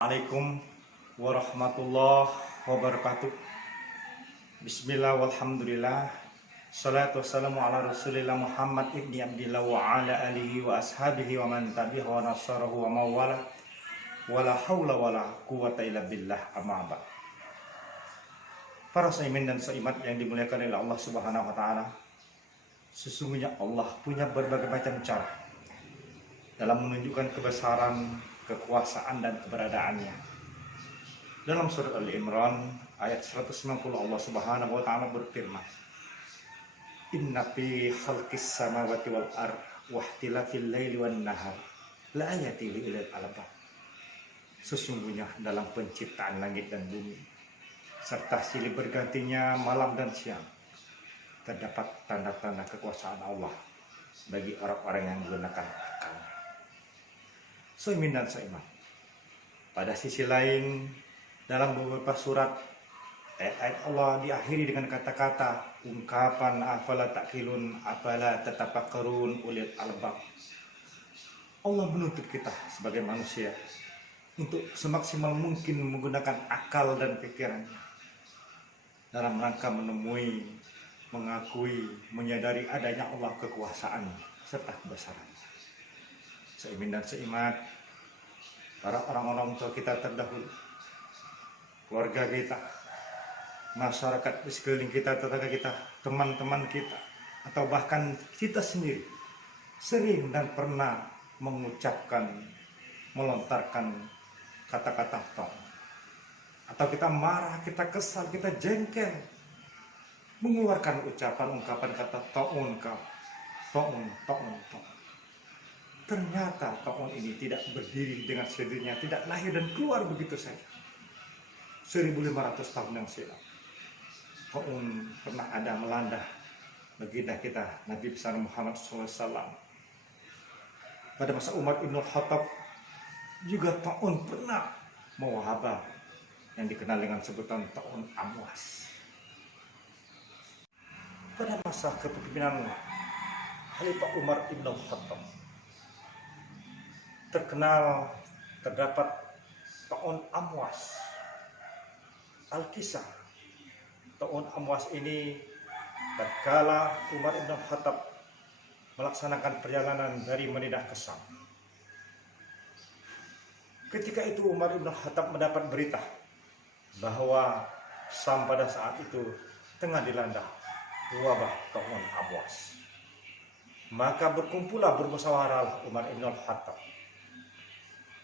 Assalamualaikum warahmatullahi wabarakatuh. Bismillah walhamdulillah. Salatu wassalamu ala rasulillah Muhammad ibni Abdillah wa ala alihi wa ashabihi wa man tabi'ah wa nasarahu wa mawala. Wala hawla wala quwata illa billah, amma ba'd. Para saimin dan saimat yang dimuliakan oleh Allah Subhanahu wa taala. Sesungguhnya Allah punya berbagai macam cara dalam menunjukkan kebesaran, kekuasaan dan keberadaannya. Dalam surat Al-Imran ayat 190 Allah Subhanahu wa taala berfirman, "Inna fi khalqis samawati wal ard wa ikhtilafil laili wan nahar la ayatin lil albab." Sesungguhnya dalam penciptaan langit dan bumi serta silih bergantinya malam dan siang terdapat tanda-tanda kekuasaan Allah bagi orang-orang yang menggunakan akalnya. Saimin dan saimat, pada sisi lain dalam beberapa surat ayat-ayat Allah diakhiri dengan kata-kata ungkapan afala ta'qilun, afala tatafakkarun ulil albab. Allah menuntut kita sebagai manusia untuk semaksimal mungkin menggunakan akal dan pikirannya dalam rangka menemui, mengakui, menyadari adanya Allah, kekuasaan serta kebesaran. Saimin dan saimat, para orang-orang tua kita terdahulu, keluarga kita, masyarakat di sekeliling kita, tetangga kita, teman-teman kita, atau bahkan kita sendiri sering dan pernah mengucapkan, melontarkan kata-kata ta'un. Atau kita marah, kita kesal, kita jengkel, mengeluarkan ungkapan kata ta'un, ta'un. Ternyata ta'un ini tidak berdiri dengan sendirinya, tidak lahir dan keluar begitu saja. 1500 tahun yang silam, ta'un pernah ada melanda baginda kita Nabi besar Muhammad SAW. Pada masa Umar ibn Khattab juga ta'un pernah mewabah yang dikenal dengan sebutan ta'un Amwas. Pada masa kepemimpinan Khalifah Umar ibn Khattab terdapat ta'un Amwas. Al-Kisah ta'un Amwas ini tatkala Umar ibn Khattab melaksanakan perjalanan dari Madinah ke Syam. Ketika itu Umar ibn Khattab mendapat berita bahwa Syam pada saat itu tengah dilanda wabah ta'un Amwas. Maka berkumpullah, bermusyawarahlah Umar ibn Khattab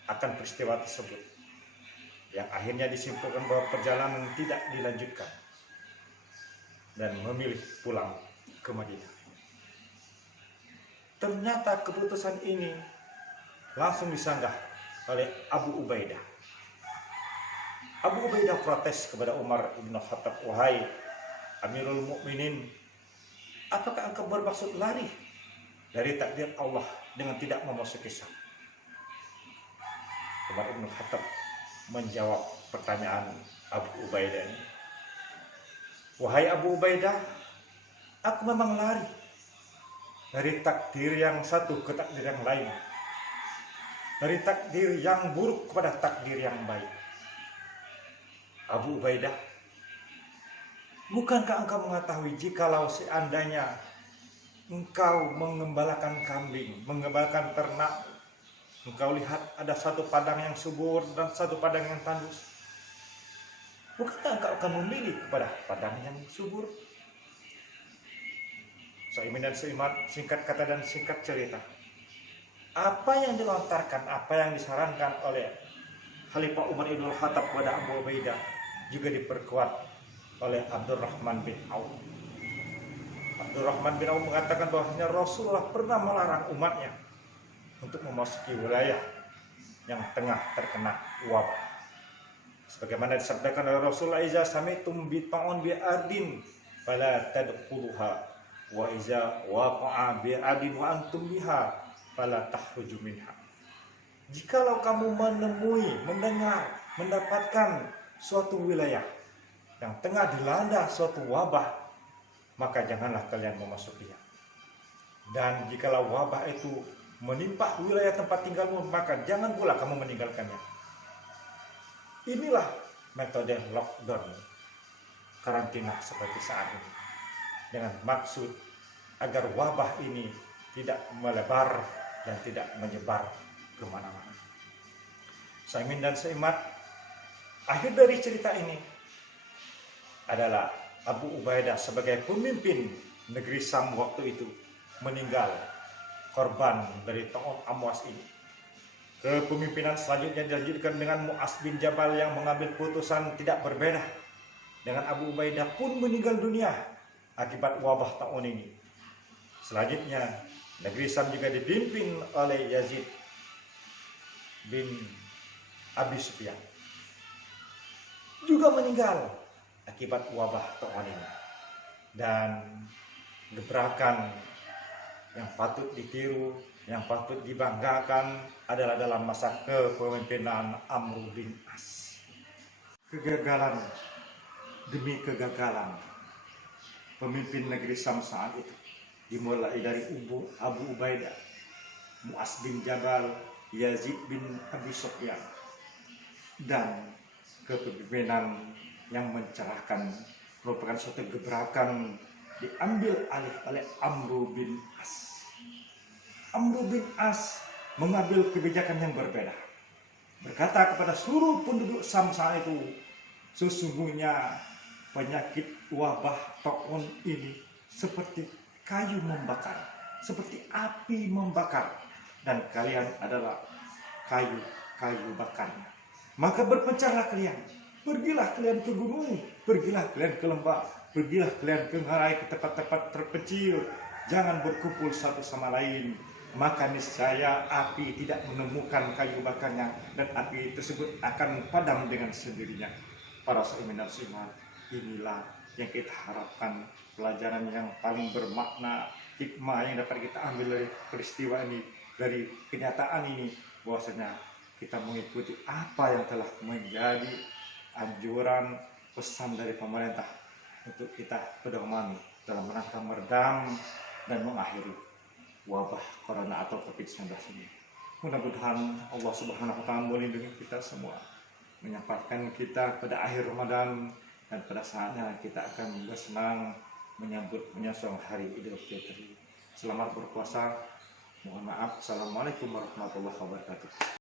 akan peristiwa tersebut, yang akhirnya disimpulkan bahwa perjalanan tidak dilanjutkan dan memilih pulang ke Madinah. Ternyata keputusan ini langsung disanggah oleh Abu Ubaidah. Abu Ubaidah protes kepada Umar ibn Khattab, "Wahai Amirul Mukminin, apakah engkau bermaksud lari dari takdir Allah dengan tidak memasuki Syam?" Umar ibn Khattab menjawab pertanyaan Abu Ubaidah ini, "Wahai Abu Ubaidah, aku memang lari dari takdir yang satu ke takdir yang lain, dari takdir yang buruk kepada takdir yang baik." Abu Ubaidah, bukankah engkau mengetahui jikalau seandainya engkau mengembalakan kambing, mengembalakan ternak, engkau lihat ada satu padang yang subur dan satu padang yang tandus, bukankah engkau akan memilih kepada padang yang subur? Saimin dan saimat, singkat kata dan singkat cerita, apa yang dilontarkan, apa yang disarankan oleh Khalifah Umar ibn Khattab kepada Abu Ubaidah juga diperkuat oleh Abdurrahman bin Auf. Abdurrahman bin Auf mengatakan bahwasanya Rasulullah pernah melarang umatnya untuk memasuki wilayah yang tengah terkena wabah. Sebagaimana disampaikan oleh Rasulullah, "Iza sami'tum bi ta'un bi ardin fala tadkhuluha wa iza waqa'a bi ardin wa antum biha fala takhruju minha." Jikalau kamu menemui, mendengar, mendapatkan suatu wilayah yang tengah dilanda suatu wabah, maka janganlah kalian memasukinya. Dan jikalau wabah itu menimpa wilayah tempat tinggalmu, maka jangan pula kamu meninggalkannya. Inilah metode lockdown, karantina seperti saat ini, dengan maksud agar wabah ini tidak melebar dan tidak menyebar kemana-mana. Saimin dan Saimat, akhir dari cerita ini adalah Abu Ubaidah sebagai pemimpin negeri Sam waktu itu meninggal, korban dari Ta'un Amwas ini. Kepemimpinan selanjutnya dilanjutkan dengan Mu'az bin Jabal yang mengambil putusan tidak berbeda dengan Abu Ubaidah pun meninggal dunia akibat wabah Ta'un ini. Selanjutnya negeri Sam juga dipimpin oleh Yazid bin Abi Sufyan, juga meninggal akibat wabah Ta'un ini. Dan gebrakan yang patut ditiru, yang patut dibanggakan adalah dalam masa kepemimpinan Amr bin As. Kegagalan demi kegagalan pemimpin negeri Sam saat itu dimulai dari Abu Ubaidah, Mu'az bin Jabal, Yazid bin Abi Sufyan, dan kepemimpinan yang mencerahkan merupakan suatu gebrakan diambil alih oleh Amr bin As. Amr bin As mengambil kebijakan yang berbeda. Berkata kepada seluruh penduduk Sam saat itu, sesungguhnya penyakit wabah Ta'un ini seperti kayu membakar, seperti api membakar, dan kalian adalah kayu bakarnya. Maka berpencarlah kalian, pergilah kalian ke gunung, pergilah kalian ke lembah, pergilah kalian ke ngarai, ke tempat-tempat terpencil, jangan berkumpul satu sama lain. Maka niscaya api tidak menemukan kayu bakarnya dan api tersebut akan padam dengan sendirinya. Para saimin dan saimat, inilah yang kita harapkan, pelajaran yang paling bermakna, hikmah yang dapat kita ambil dari peristiwa ini, dari kenyataan ini, bahwasanya kita mengikuti apa yang telah menjadi anjuran pesan dari pemerintah untuk kita pedomani dalam rangka meredam dan mengakhiri wabah corona atau COVID-19 ini. Mudah-mudahan Allah Subhanahu wa Ta'ala melindungi kita semua, menyampaikan kita pada akhir Ramadan, dan pada saatnya kita akan bersenang menyongsong hari Idul Fitri. Selamat berpuasa. Mohon maaf. Assalamualaikum warahmatullahi wabarakatuh.